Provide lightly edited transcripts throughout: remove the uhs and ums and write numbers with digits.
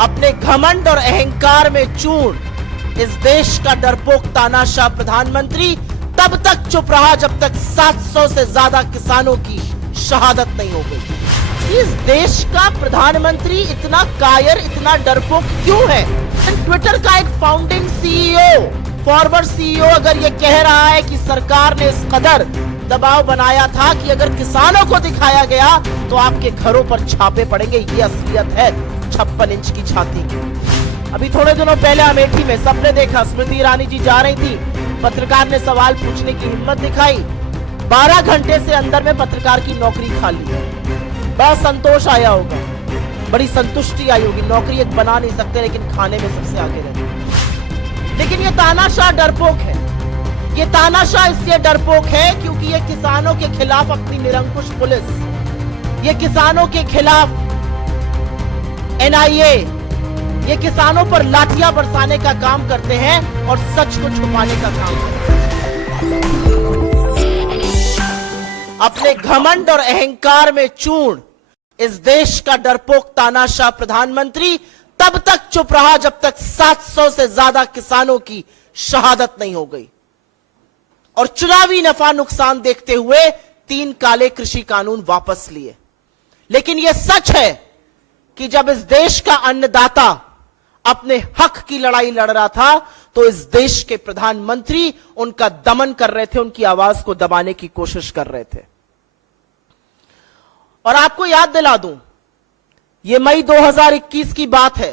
अपने घमंड और अहंकार में चूर्ण इस देश का डरपोक तानाशाह प्रधानमंत्री तब तक चुप रहा जब तक 700 से ज्यादा किसानों की शहादत नहीं हो गई। इस देश का प्रधानमंत्री इतना कायर, इतना डरपोक क्यों है? ट्विटर का एक फाउंडिंग सीईओ, फॉरवर्ड सीईओ अगर ये कह रहा है कि सरकार ने इस कदर दबाव बनाया था कि अगर किसानों को दिखाया गया तो आपके घरों पर छापे पड़ेंगे, ये असलियत है 56 इंच की छाती की। अभी थोड़े दिनों पहले अमेठी में सबने देखा, स्मृति ईरानी जी जा रही थी, पत्रकार ने सवाल पूछने की हिम्मत दिखाई, 12 घंटे से अंदर में पत्रकार की नौकरी खाली है। बड़ा संतोष आया होगा, बड़ी संतुष्टि आई होगी। नौकरी एक बना नहीं सकते लेकिन खाने में सबसे आगे रहते। लेकिन ये तानाशाह डरपोक है। ये तानाशाह इसलिए डरपोक है क्योंकि ये किसानों के खिलाफ अपनी निरंकुश पुलिस, ये किसानों के खिलाफ एनआईए, ये किसानों पर लाठियां बरसाने का काम करते हैं और सच को छुपाने का काम करते हैं। अपने घमंड और अहंकार में चूर्ण इस देश का डरपोक तानाशाह प्रधानमंत्री तब तक चुप रहा जब तक 700 से ज्यादा किसानों की शहादत नहीं हो गई, और चुनावी नफा नुकसान देखते हुए 3 काले कृषि कानून वापस लिए। लेकिन यह सच है कि जब इस देश का अन्नदाता अपने हक की लड़ाई लड़ रहा था तो इस देश के प्रधानमंत्री उनका दमन कर रहे थे, उनकी आवाज को दबाने की कोशिश कर रहे थे। और आपको याद दिला दूं, यह मई 2021 की बात है।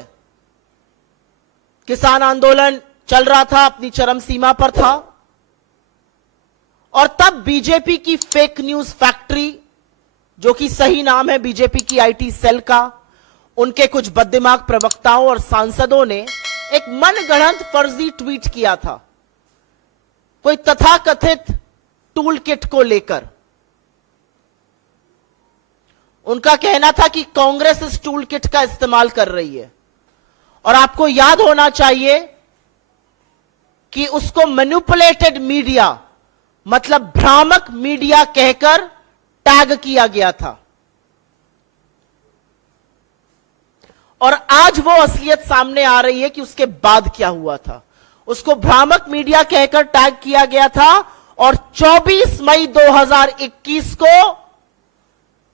किसान आंदोलन चल रहा था, अपनी चरम सीमा पर था, और तब बीजेपी की फेक न्यूज फैक्ट्री, जो कि सही नाम है बीजेपी की आईटी सेल का, उनके कुछ बददिमाग प्रवक्ताओं और सांसदों ने एक मनगढ़ंत फर्जी ट्वीट किया था कोई तथाकथित टूल किट को लेकर। उनका कहना था कि कांग्रेस इस टूल किट का इस्तेमाल कर रही है, और आपको याद होना चाहिए कि उसको मैनिपुलेटेड मीडिया, मतलब भ्रामक मीडिया कहकर टैग किया गया था। और आज वो असलियत सामने आ रही है कि उसके बाद क्या हुआ था। उसको भ्रामक मीडिया कहकर टैग किया गया था, और 24 मई 2021 को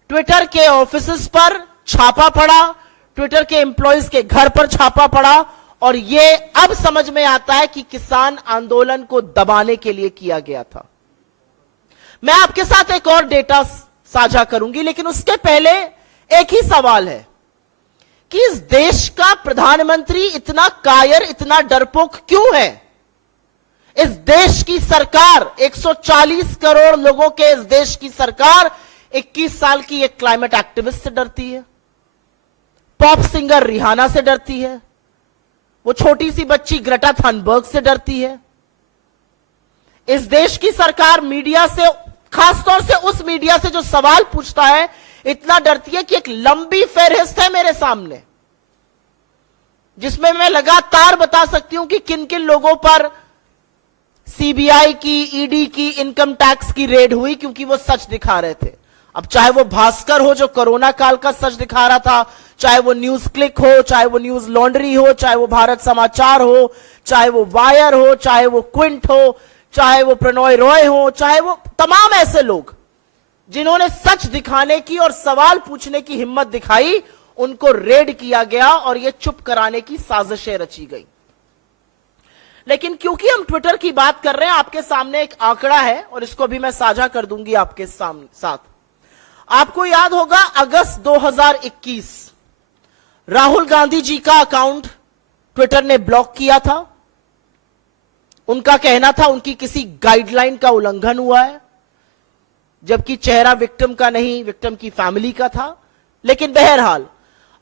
ट्विटर के ऑफिसेस पर छापा पड़ा, ट्विटर के एम्प्लॉइज के घर पर छापा पड़ा, और यह अब समझ में आता है कि किसान आंदोलन को दबाने के लिए किया गया था। मैं आपके साथ एक और डेटा साझा करूंगी, लेकिन उसके पहले एक ही सवाल है कि इस देश का प्रधानमंत्री इतना कायर, इतना डरपोक क्यों है? इस देश की सरकार, 140 करोड़ लोगों के इस देश की सरकार 21 साल की एक क्लाइमेट एक्टिविस्ट से डरती है, पॉप सिंगर रिहाना से डरती है, वो छोटी सी बच्ची ग्रेटा थनबर्ग से डरती है। इस देश की सरकार मीडिया से, खासतौर से उस मीडिया से जो सवाल पूछता है, इतना डरती है कि एक लंबी फहरिस्त है मेरे सामने, जिसमें मैं लगातार बता सकती हूं कि किन किन लोगों पर सीबीआई की, ईडी की, इनकम टैक्स की रेड हुई, क्योंकि वो सच दिखा रहे थे। अब चाहे वो भास्कर हो जो कोरोना काल का सच दिखा रहा था, चाहे वो न्यूज क्लिक हो, चाहे वो न्यूज लॉन्ड्री हो, चाहे वो भारत समाचार हो, चाहे वो वायर हो, चाहे वो क्विंट हो, चाहे वो प्रणॉय रॉय हो, चाहे वो तमाम ऐसे लोग जिन्होंने सच दिखाने की और सवाल पूछने की हिम्मत दिखाई, उनको रेड किया गया और ये चुप कराने की साजिशें रची गई। लेकिन क्योंकि हम ट्विटर की बात कर रहे हैं, आपके सामने एक आंकड़ा है और इसको भी मैं साझा कर दूंगी आपके साथ। आपको याद होगा अगस्त 2021 राहुल गांधी जी का अकाउंट ट्विटर ने ब्लॉक किया था। उनका कहना था उनकी किसी गाइडलाइन का उल्लंघन हुआ है, जबकि चेहरा विक्टिम का नहीं, विक्टिम की फैमिली का था। लेकिन बहरहाल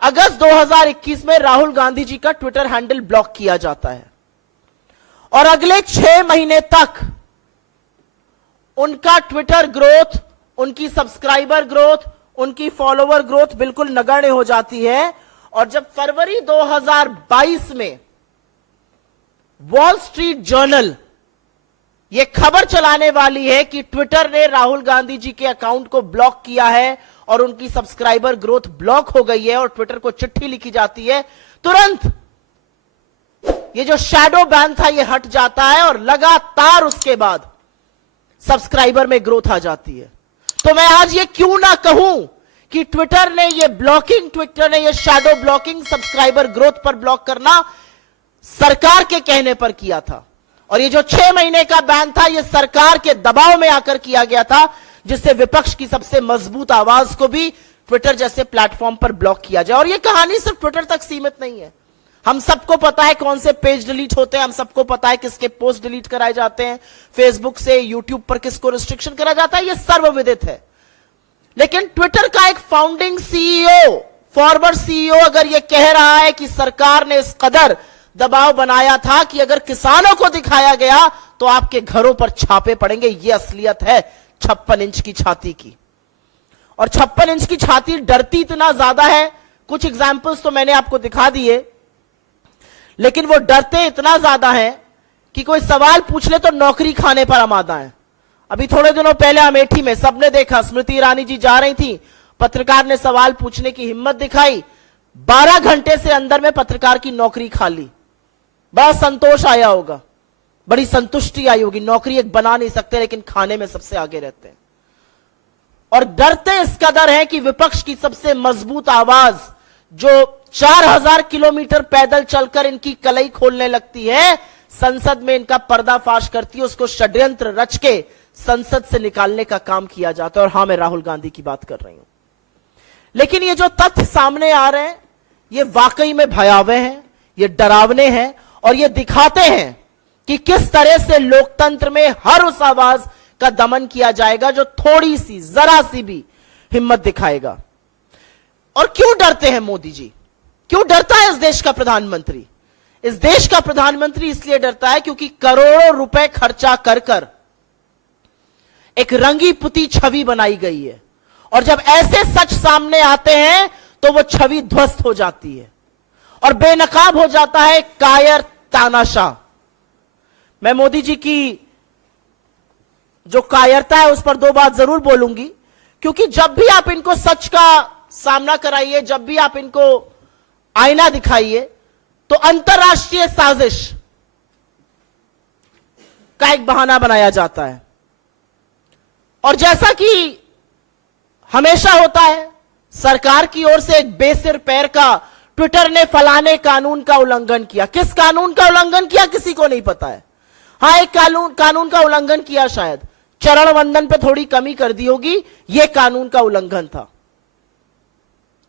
अगस्त 2021 में राहुल गांधी जी का ट्विटर हैंडल ब्लॉक किया जाता है, और अगले 6 महीने तक उनका ट्विटर ग्रोथ, उनकी सब्सक्राइबर ग्रोथ, उनकी फॉलोवर ग्रोथ बिल्कुल नगण्य हो जाती है। और जब फरवरी 2022 में वॉल स्ट्रीट जर्नल यह खबर चलाने वाली है कि ट्विटर ने राहुल गांधी जी के अकाउंट को ब्लॉक किया है और उनकी सब्सक्राइबर ग्रोथ ब्लॉक हो गई है, और ट्विटर को चिट्ठी लिखी जाती है, तुरंत ये जो शैडो बैन था ये हट जाता है और लगातार उसके बाद सब्सक्राइबर में ग्रोथ आ जाती है। तो मैं आज ये क्यों ना कहूं कि ट्विटर ने ये शैडो ब्लॉकिंग, सब्सक्राइबर ग्रोथ पर ब्लॉक करना सरकार के कहने पर किया था। और ये जो 6 महीने का बैन था ये सरकार के दबाव में आकर किया गया था, जिससे विपक्ष की सबसे मजबूत आवाज को भी ट्विटर जैसे प्लेटफॉर्म पर ब्लॉक किया जाए। और ये कहानी सिर्फ ट्विटर तक सीमित नहीं है। हम सबको पता है कौन से पेज डिलीट होते हैं, हम सबको पता है किसके पोस्ट डिलीट कराए जाते हैं, फेसबुक से यूट्यूब पर किसको रिस्ट्रिक्शन करा जाता है, ये सर्वविदित है। लेकिन ट्विटर का एक फाउंडिंग सीईओ, फॉरवर्ड सीईओ अगर ये कह रहा है कि सरकार ने इस कदर दबाव बनाया था कि अगर किसानों को दिखाया गया तो आपके घरों पर छापे पड़ेंगे, ये असलियत है 56 इंच की छाती की। और 56 इंच की छाती डरती इतना ज्यादा है, कुछ एग्जाम्पल्स तो मैंने आपको दिखा दिए, लेकिन वो डरते इतना ज्यादा है कि कोई सवाल पूछ ले तो नौकरी खाने पर आमादा है। अभी थोड़े दिनों पहले अमेठी में सबने देखा, स्मृति ईरानी जी जा रही थी, पत्रकार ने सवाल पूछने की हिम्मत दिखाई, 12 घंटे से अंदर में पत्रकार की नौकरी खा ली। बड़ा संतोष आया होगा, बड़ी संतुष्टि आई होगी। नौकरी एक बना नहीं सकते लेकिन खाने में सबसे आगे रहते हैं। और डरते इस कदर है कि विपक्ष की सबसे मजबूत आवाज जो 4000 किलोमीटर पैदल चलकर इनकी कलई खोलने लगती है, संसद में इनका पर्दाफाश करती है, उसको षड्यंत्र रच के संसद से निकालने का काम किया जाता है। और हां, मैं राहुल गांधी की बात कर रही हूं। लेकिन ये जो तथ्य सामने आ रहे हैं ये वाकई में भयावह हैं, ये डरावने हैं और ये दिखाते हैं कि किस तरह से लोकतंत्र में हर उस आवाज का दमन किया जाएगा जो थोड़ी सी, जरा सी भी हिम्मत दिखाएगा। और क्यों डरते हैं मोदी जी? क्यों डरता है इस देश का प्रधानमंत्री? इस देश का प्रधानमंत्री इसलिए डरता है क्योंकि करोड़ों रुपए खर्चा कर कर एक रंगी पुती छवि बनाई गई है। और जब ऐसे सच सामने आते हैं तो वो छवि ध्वस्त हो जाती है और बेनकाब हो जाता है कायर तानाशाह। मैं मोदी जी की जो कायरता है उस पर 2 बात जरूर बोलूंगी, क्योंकि जब भी आप इनको सच का सामना कराइए, जब भी आप इनको आईना दिखाइए, तो अंतरराष्ट्रीय साजिश का एक बहाना बनाया जाता है। और जैसा कि हमेशा होता है, सरकार की ओर से एक बेसिर पैर का ट्विटर ने फलाने कानून का उल्लंघन किया। किस कानून का उल्लंघन किया किसी को नहीं पता है। हां, एक कानून का उल्लंघन किया, शायद चरण वंदन पे थोड़ी कमी कर दी होगी, यह कानून का उल्लंघन था।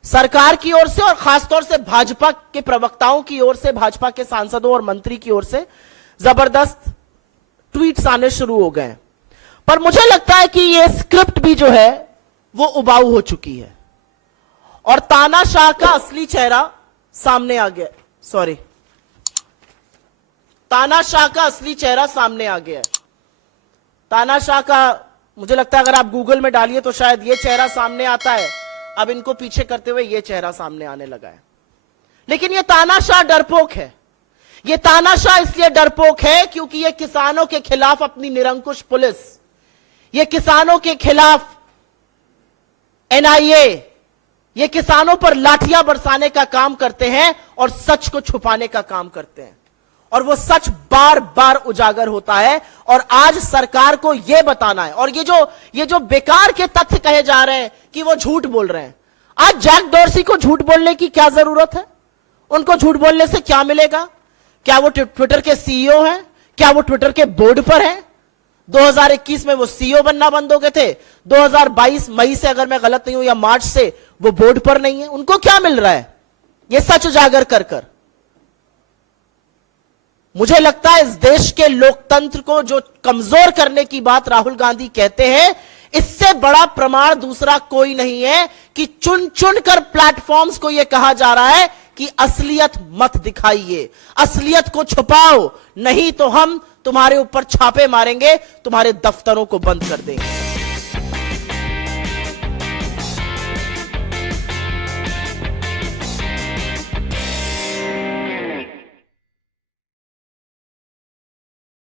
सरकार की ओर से और खासतौर से भाजपा के प्रवक्ताओं की ओर से, भाजपा के सांसदों और मंत्री की ओर से जबरदस्त ट्वीट्स आने शुरू हो गए। पर मुझे लगता है कि यह स्क्रिप्ट भी जो है वो उबाऊ हो चुकी है और तानाशाह का असली चेहरा सामने आ गया। तानाशाह का असली चेहरा सामने आ गया है। तानाशाह का मुझे लगता है अगर आप गूगल में डालिए तो शायद ये चेहरा सामने आता है। अब इनको पीछे करते हुए ये चेहरा सामने आने लगा है। लेकिन ये तानाशाह डरपोक है। ये तानाशाह इसलिए डरपोक है क्योंकि ये किसानों के खिलाफ अपनी निरंकुश पुलिस, ये किसानों के खिलाफ एनआईए, ये किसानों पर लाठियां बरसाने का काम करते हैं और सच को छुपाने का काम करते हैं। और वो सच बार बार उजागर होता है और आज सरकार को यह बताना है। और ये जो बेकार के तथ्य कहे जा रहे हैं कि वो झूठ बोल रहे हैं, आज जैक डॉर्सी को झूठ बोलने की क्या जरूरत है? उनको झूठ बोलने से क्या मिलेगा? क्या वो ट्विटर के सीईओ हैं? क्या वो ट्विटर के बोर्ड पर हैं? 2021 में वो सीईओ बनना बंद हो गए थे, 2022 मई से अगर मैं गलत नहीं हूं या मार्च से वो बोर्ड पर नहीं है। उनको क्या मिल रहा है ये सच उजागर कर कर? मुझे लगता है इस देश के लोकतंत्र को जो कमजोर करने की बात राहुल गांधी कहते हैं, इससे बड़ा प्रमाण दूसरा कोई नहीं है कि चुन चुन कर प्लेटफॉर्म्स को यह कहा जा रहा है कि असलियत मत दिखाइए, असलियत को छुपाओ, नहीं तो हम तुम्हारे ऊपर छापे मारेंगे, तुम्हारे दफ्तरों को बंद कर देंगे।